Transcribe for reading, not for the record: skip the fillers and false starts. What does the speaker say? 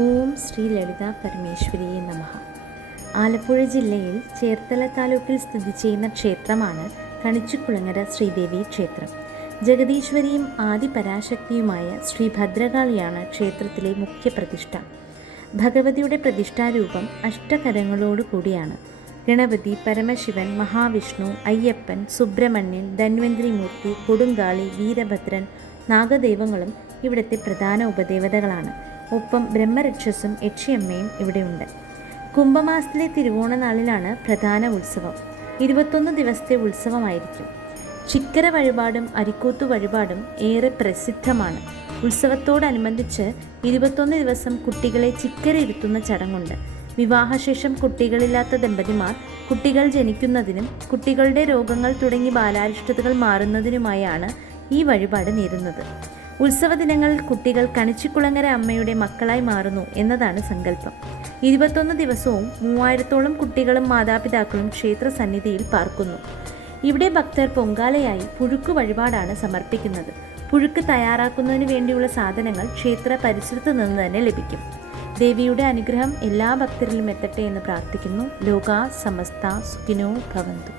ഓം ശ്രീ ലളിത പരമേശ്വരിയെ നമഃ. ആലപ്പുഴ ജില്ലയിൽ ചേർത്തല താലൂക്കിൽ സ്ഥിതി ചെയ്യുന്ന ക്ഷേത്രമാണ് കണിച്ചുകുളങ്ങര ശ്രീദേവി ക്ഷേത്രം. ജഗദീശ്വരിയും ആദിപരാശക്തിയുമായ ശ്രീ ഭദ്രകാളിയാണ് ക്ഷേത്രത്തിലെ മുഖ്യ പ്രതിഷ്ഠ. ഭഗവതിയുടെ പ്രതിഷ്ഠാരൂപം അഷ്ടകരങ്ങളോടു കൂടിയാണ്. ഗണപതി, പരമശിവൻ, മഹാവിഷ്ണു, അയ്യപ്പൻ, സുബ്രഹ്മണ്യൻ, ധന്വന്തരിമൂർത്തി, കൊടുങ്കാളി, വീരഭദ്രൻ, നാഗദൈവങ്ങളും ഇവിടുത്തെ പ്രധാന ഉപദേവതകളാണ്. ഒപ്പം ബ്രഹ്മരക്ഷസും യക്ഷിയമ്മയും ഇവിടെയുണ്ട്. കുംഭമാസത്തിലെ തിരുവോണനാളിലാണ് പ്രധാന ഉത്സവം. 21 ദിവസത്തെ ഉത്സവമായിരിക്കും. ചിക്കര വഴിപാടും അരിക്കൂത്തു വഴിപാടും ഏറെ പ്രസിദ്ധമാണ്. ഉത്സവത്തോടനുബന്ധിച്ച് 21 ദിവസം കുട്ടികളെ ചിക്കര ഇരുത്തുന്ന ചടങ്ങുണ്ട്. വിവാഹശേഷം കുട്ടികളില്ലാത്ത ദമ്പതിമാർ കുട്ടികൾ ജനിക്കുന്നതിനും കുട്ടികളുടെ രോഗങ്ങൾ തുടങ്ങി ബാലാരിഷ്ടതകൾ മാറുന്നതിനുമായാണ് ഈ വഴിപാട് നേരുന്നത്. ഉത്സവ ദിനങ്ങളിൽ കുട്ടികൾ കണിച്ചുകുളങ്ങര അമ്മയുടെ മക്കളായി മാറുന്നു എന്നതാണ് സങ്കല്പം. 21 ദിവസവും 3000-ഓളം കുട്ടികളും മാതാപിതാക്കളും ക്ഷേത്ര സന്നിധിയിൽ പാർക്കുന്നു. ഇവിടെ ഭക്തർ പൊങ്കാലയായി പുഴുക്ക് വഴിപാടാണ് സമർപ്പിക്കുന്നത്. പുഴുക്ക് തയ്യാറാക്കുന്നതിന് വേണ്ടിയുള്ള സാധനങ്ങൾ ക്ഷേത്ര പരിസരത്ത് നിന്ന് തന്നെ ലഭിക്കും. ദേവിയുടെ അനുഗ്രഹം എല്ലാ ഭക്തരിലും എത്തട്ടെ എന്ന് പ്രാർത്ഥിക്കുന്നു. ലോകാ സമസ്ത സുഖിനോ ഭവന്തു.